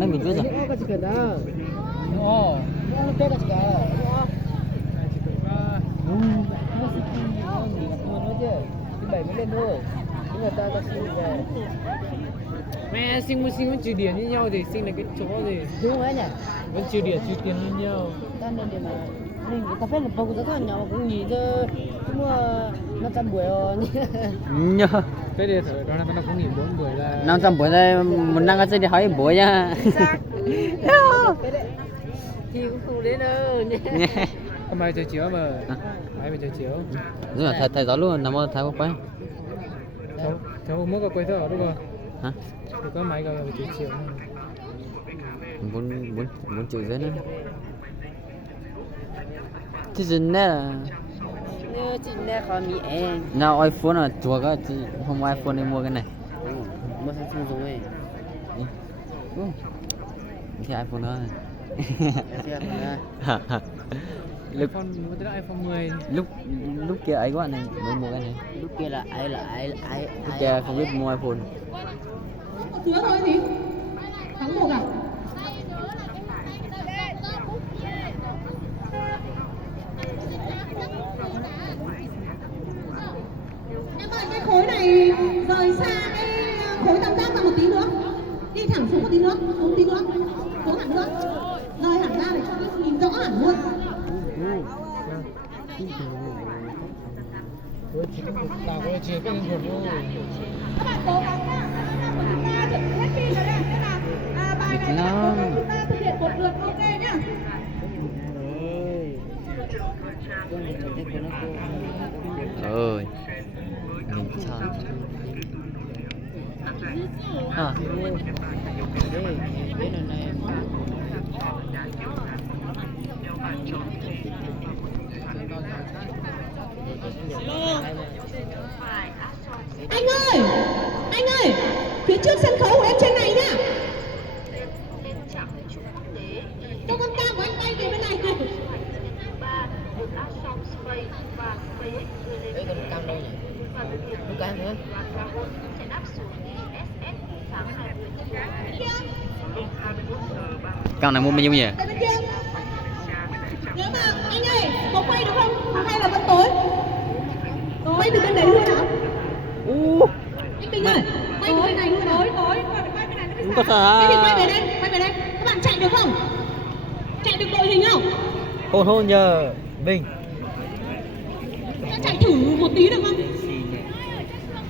mấy mình biết rồi. Mẹ sinh vẫn trừ điểm như nhau thì sinh là cái chỗ gì Đúng rồi nhỉ. vẫn trừ tiền như nhau. Ta nên để mà mình ta phải là bầu rất là nhỏ cũng nhìn chứ cũng nó trăm buổi rồi. Nhớ. Thế thì thử đó là nó cũng nghỉ 4 buổi là 500 buổi đây mình đang có chơi đi hỏi buổi nha. Thì cũng không đến đâu. hôm nay trời chiều mà phải trời chiều Đúng là thầy giáo luôn nằm ở thầy có quay. cháu mới có quay thở đúng không Hả? thì có máy gọi là trời chiều muốn chịu dưới nữa. Thế gì nè là Như chị nè khỏi mỹ em. nào iPhone là chùa cái chị không có iPhone đi mua cái này. Mua sang dùng ấy. Thì iPhone đó. lúc iPhone 10 lúc kia ấy quá này mới mua cái này. Lúc kia là ai Lúc kia không biết mua iPhone. Chứa thôi gì? Thắng một à? Em ơi, cái khối này rời xa cái khối tam giác ra một tí nữa. Đi thẳng xuống một tí nữa, xuống tí nữa. Xuống hẳn nữa. Rời hẳn ra để cho nó nhìn rõ hẳn luôn. tao có chia cái nguồn luôn Các bạn cố gắng nhá. Của chúng ta chuẩn bị hết pin rồi đấy. Nên là bài này chúng ta thực hiện một lượt ok nhá. Ơi nhìn sao à Anh ơi, phía trước sân khấu của em trên này nhá. Cho con cam của anh bay về bên này. Đấy còn cam đâu nhỉ? Không cam nữa. cam này mua bao nhiêu nhỉ? Tại bên kia. Nếu mà anh ơi, có quay được không? Hay là vẫn tối? Quay từ bên đấy luôn hả? Anh Bình ơi, quay từ bên này luôn hả? Tối, quay bên này nó Không mới có sáng. thật. Thế thì quay về đây. Các bạn chạy được không? Chạy được đội hình không? Hôn nhờ Bình. Đã chạy thử một tí được không?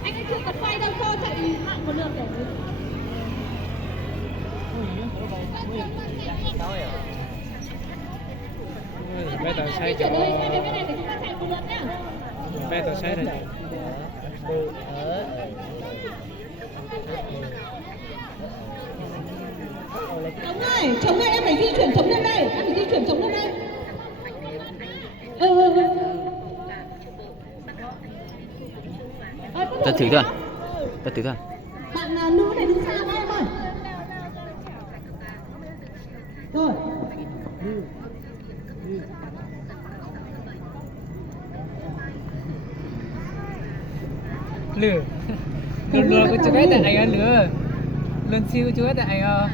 Anh ấy chưa cần quay đâu, cho chạy mạng một lượt để bé tao say chuyển cho đội hình quay về bên này để chúng ta chạy một lượt nhá. bé tao say rồi Chống ơi, em phải di chuyển chống lên đây, em phải di chuyển chống lên đây. Ta thử thôi. Bạn nữ này đứng xa các em ơi. Rồi. lừa lừa có chú bé tại anh lừa lần siêu chú bé tại anh